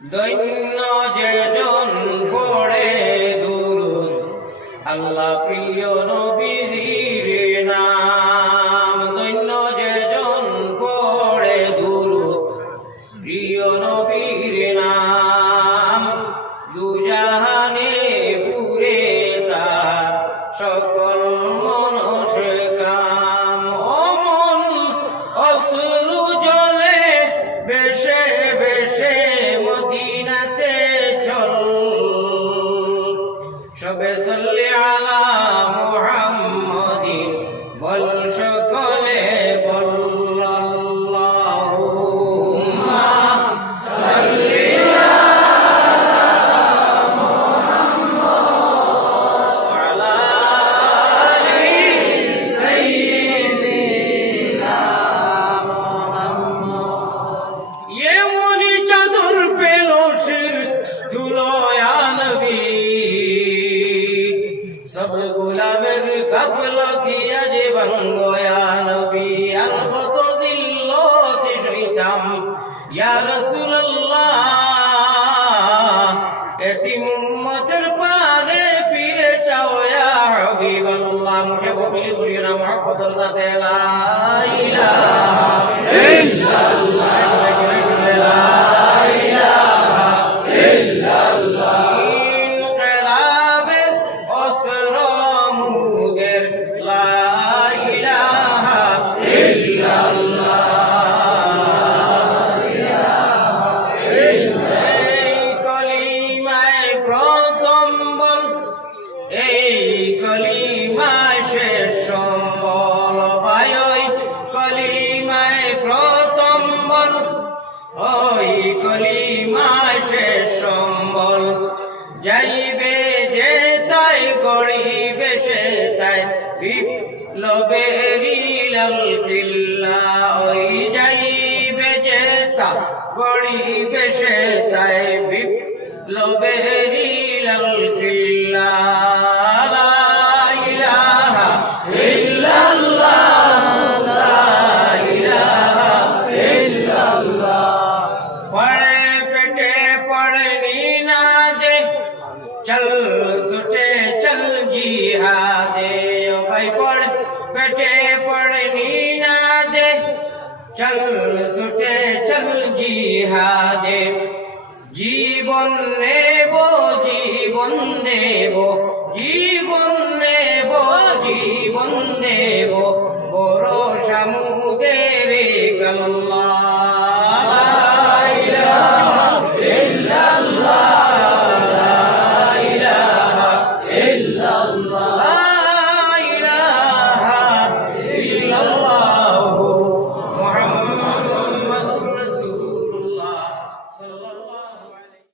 দৈন্য যে জন পড়ে দূর, আল্লাহ প্রিয় নবীর নাম। দৈন্য যে জন পড়ে দূর, প্রিয় নবীর নাম। দুজাহানে গোলামের গাফলতি আজ ভঙ্গয়া নবী, আর কত দিল্লতি সইতাম। ইয়া রাসূলুল্লাহ এটি উম্মতের পারে ফিরে চাও, ইয়া হাবিবাল্লাহ। মুখে বলি বলি না মুহাম্মদের সাথে লা এই কলিমায় শেষ সম্বল ওই কলিমায় প্রথম বল ওই কলিমায় শেষ সম্বল। যাইবে যে তাই গড়িবে সে তাই বিপ্লবেরি লাল কিল্লা ওই যাইবে যে তা গড়িবে সে তাই বিপ্লবেরি লাল কিল্লা চল সুটে চল জিহাদে ও ভাই পড় পেটে পড়নি না দে চল সুটে চল জিহাদে জীবন নেব জীবন দেব জীবন